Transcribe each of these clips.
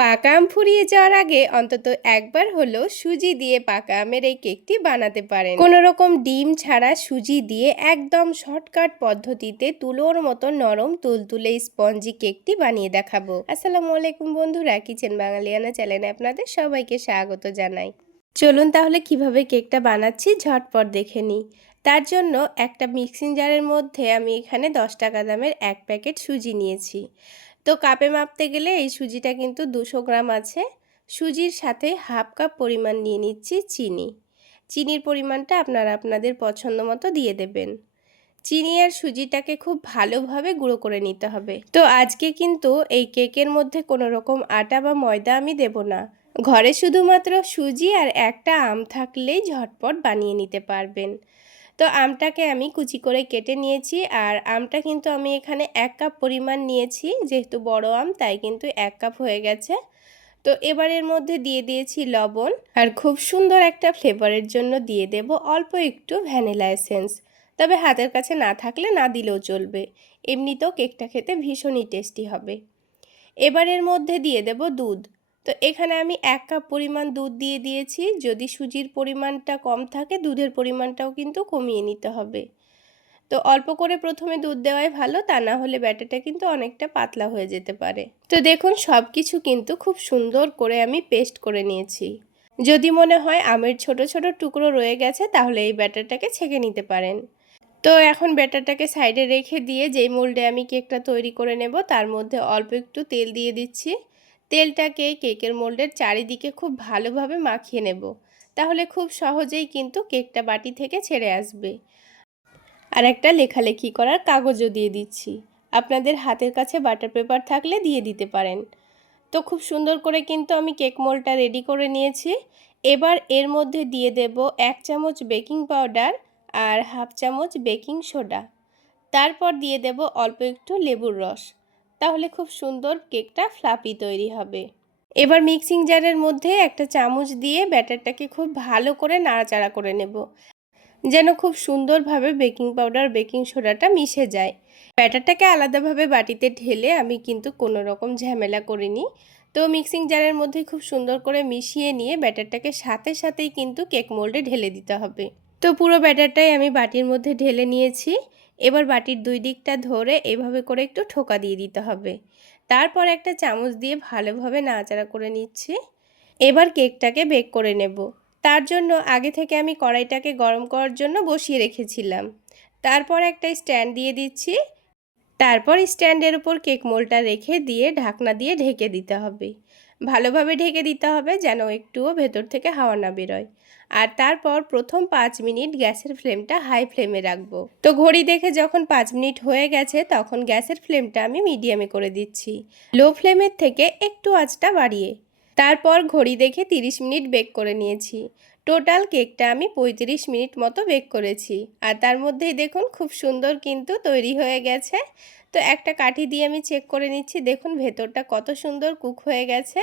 পাকা আম ফুরিয়ে যাওয়ার আগে অন্তত একবার হলো সুজি দিয়ে পাকা আমের এই কেকটি বানাতে পারেন। কোনো রকম ডিম ছাড়া সুজি দিয়ে একদম শর্টকাট পদ্ধতিতে তুলোর মতো নরম তুলতুলে স্পঞ্জি কেকটি বানিয়ে দেখাবো। আসসালামু আলাইকুম বন্ধুরা, কিচেন বাঙালিয়ানা চ্যানেলে আপনাদের সবাইকে স্বাগত জানাই। চলুন তাহলে কিভাবে কেকটা বানাচ্ছি ঝটপট দেখে নিই। তার জন্য একটা মিক্সিং জারের মধ্যে আমি এখানে 10 টাকা দামের এক প্যাকেট সুজি নিয়েছি। তো কাপে মাপতে গেলে এই সুজিটা কিন্তু 200 গ্রাম আছে। সুজির সাথে হাফ কাপ পরিমাণ নিয়ে নিচ্ছি চিনি। চিনির পরিমাণটা আপনারা আপনাদের পছন্দ মতো দিয়ে দেবেন। চিনি আর সুজিটাকে খুব ভালোভাবে গুঁড়ো করে নিতে হবে। তো আজকে কিন্তু এই কেকের মধ্যে কোনো রকম আটা বা ময়দা আমি দেব না। ঘরে শুধুমাত্র সুজি আর একটা আম থাকলেই ঝটপট বানিয়ে নিতে পারবেন। তো আমটাকে আমি কুচি করে কেটে নিয়েছি, আর আমটা কিন্তু আমি এখানে 1 কাপ পরিমাণ নিয়েছি। যেহেতু বড় আম তাই কিন্তু 1 কাপ হয়ে গেছে। তো এবার এর মধ্যে দিয়ে দিয়েছি লবণ, আর খুব সুন্দর একটা ফ্লেভারের জন্য দিয়ে দেব অল্প একটু ভ্যানিলা এসেন্স। তবে হাতের কাছে না থাকলে না দিলেও চলবে, এমনিতেও কেকটা খেতে ভীষণই টেস্টি হবে। এবার এর মধ্যে দিয়ে দেব দুধ। তো এখানে আমি 1 কাপ পরিমাণ দুধ দিয়ে দিয়েছি। যদি সুজির পরিমাণটা কম থাকে দুধের পরিমাণটাও কিন্তু কমিয়ে নিতে হবে। তো অল্প করে প্রথমে দুধ দেওয়াই ভালো, তা না হলে ব্যাটারটা কিন্তু অনেকটা পাতলা হয়ে যেতে পারে। তো দেখুন সব কিছু কিন্তু খুব সুন্দর করে আমি পেস্ট করে নিয়েছি। যদি মনে হয় আমের ছোট ছোট টুকরো রয়ে গেছে তাহলে এই ব্যাটারটাকে ছেঁকে নিতে পারেন। তো এখন ব্যাটারটাকে সাইডে রেখে দিয়ে যেই মোল্ডে আমি কেকটা তৈরি করে নেব তার মধ্যে অল্প একটু তেল দিয়ে দিচ্ছি। তেলটাকে কেকের মোল্ডের চারিদিকে খুব ভালোভাবে মাখিয়ে নেব, তাহলে খুব সহজেই কিন্তু কেকটা বাটি থেকে ছেড়ে আসবে। আর একটা লেখালেখি করার কাগজও দিয়ে দিচ্ছি। আপনাদের হাতের কাছে বাটার পেপার থাকলে দিয়ে দিতে পারেন। তো খুব সুন্দর করে কিন্তু আমি কেক মোল্ডটা রেডি করে নিয়েছি। এবার এর মধ্যে দিয়ে দেব 1 চামচ বেকিং পাউডার আর হাফ চামচ বেকিং সোডা। তারপর দিয়ে দেব অল্প একটু লেবুর রস। তাহলে খুব সুন্দর কেকটা ফ্লাফি তৈরি হবে। এবার মিক্সিং জারের মধ্যে একটা চামচ দিয়ে ব্যাটারটাকে খুব ভালো করে নাড়াচাড়া করে নেব, যেন খুব সুন্দরভাবে বেকিং পাউডার বেকিং সোডাটা মিশে যায়। ব্যাটারটাকে আলাদাভাবে বাটিতে ঢেলে আমি কিন্তু কোনো রকম ঝামেলা করিনি। তো মিক্সিং জারের মধ্যে খুব সুন্দর করে মিশিয়ে নিয়ে ব্যাটারটাকে সাথে সাথেই কিন্তু কেক মোল্ডে ঢেলে দিতে হবে। তো পুরো ব্যাটারটাই আমি বাটির মধ্যে ঢেলে নিয়েছি। এবার বাটির দুই দিকটা ধরে এভাবে করে একটু ঠোকা দিয়ে দিতে হবে। তারপর একটা চামচ দিয়ে ভালোভাবে নাড়াচাড়া করে নিচ্ছি। এবার কেকটাকে বেক করে নেব। তার জন্য আগে থেকে আমি কড়াইটাকে গরম করার জন্য বসিয়ে রেখেছিলাম। তারপর একটা স্ট্যান্ড দিয়ে দিচ্ছি। তারপর স্ট্যান্ডের উপর কেক মোল্ডটা রেখে দিয়ে ঢাকনা দিয়ে ঢেকে দিতে হবে। ভালোভাবে ঢেকে দিতে হবে যেন একটুও ভেতর থেকে হাওয়া না বেরোয়। আর তারপর প্রথম 5 মিনিট গ্যাসের ফ্লেমটা হাই ফ্লেমে রাখবো। তো ঘড়ি দেখে যখন 5 মিনিট হয়ে গেছে তখন গ্যাসের ফ্লেমটা আমি মিডিয়ামে করে দিচ্ছি, লো ফ্লেমের থেকে একটু আঁচটা বাড়িয়ে। তারপর ঘড়ি দেখে 30 মিনিট বেক করে নিয়েছি। টোটাল কেকটা আমি 35 মিনিট মতো বেক করেছি। আর তার মধ্যেই দেখুন খুব সুন্দর কিন্তু তৈরি হয়ে গেছে। তো একটা কাঠি দিয়ে আমি চেক করে নিচ্ছি, দেখুন ভেতরটা কত সুন্দর কুক হয়ে গেছে।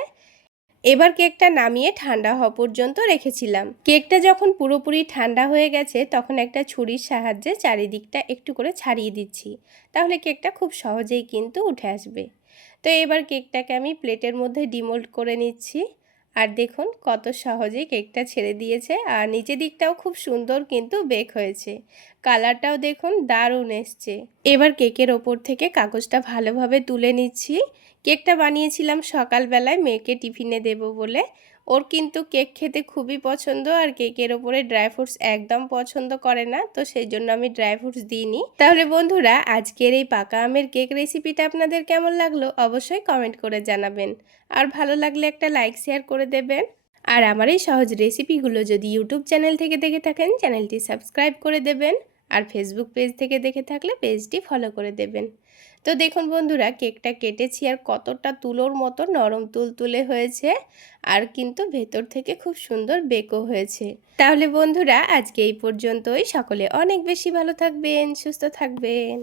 এবার কেকটা নামিয়ে ঠান্ডা হওয়া পর্যন্ত রেখেছিলাম। কেকটা যখন পুরোপুরি ঠান্ডা হয়ে গেছে তখন একটা ছুরির সাহায্যে চারিদিকটা একটু করে ছাড়িয়ে দিচ্ছি, তাহলে কেকটা খুব সহজেই কিন্তু উঠে আসবে। তো এবার কেকটাকে আমি প্লেটের মধ্যে ডিমোল্ড করে নিচ্ছি। আর দেখুন কত সহজেই কেকটা ছেড়ে দিয়েছে, আর নিচের দিকটাও খুব সুন্দর কিন্তু বেক হয়েছে। কালারটাও দেখুন দারুণ এসছে। এবার কেকের ওপর থেকে কাগজটা ভালোভাবে তুলে নিচ্ছি। কেকটা বানিয়েছিলাম সকালবেলায় মেয়েকে টিফিনে দেব বলে। ওর কিন্তু কেক খেতে খুবই পছন্দ, আর কেকের ওপরে ড্রাই ফ্রুটস একদম পছন্দ করে না, তো সেই জন্য আমি ড্রাই ফ্রুটস দিইনি। তাহলে বন্ধুরা আজকের এই পাকা আমের কেক রেসিপিটা আপনাদের কেমন লাগলো অবশ্যই কমেন্ট করে জানাবেন। আর ভালো লাগলে একটা লাইক শেয়ার করে দেবেন। আর আমার এই সহজ রেসিপিগুলো যদি ইউটিউব চ্যানেল থেকে দেখে থাকেন চ্যানেলটি সাবস্ক্রাইব করে দেবেন। আর ফেসবুক পেজ থেকে দেখে থাকলে পেজটি ফলো করে দেবেন। তো দেখুন বন্ধুরা কেকটা কেটেছি আর কতটা তুলোর মতো নরম তুলতুলে হয়েছে, আর কিন্তু ভেতর থেকে খুব সুন্দর বেকও হয়েছে। তাহলে বন্ধুরা আজকে এই পর্যন্তই। সকলে অনেক বেশি ভালো থাকবেন, সুস্থ থাকবেন।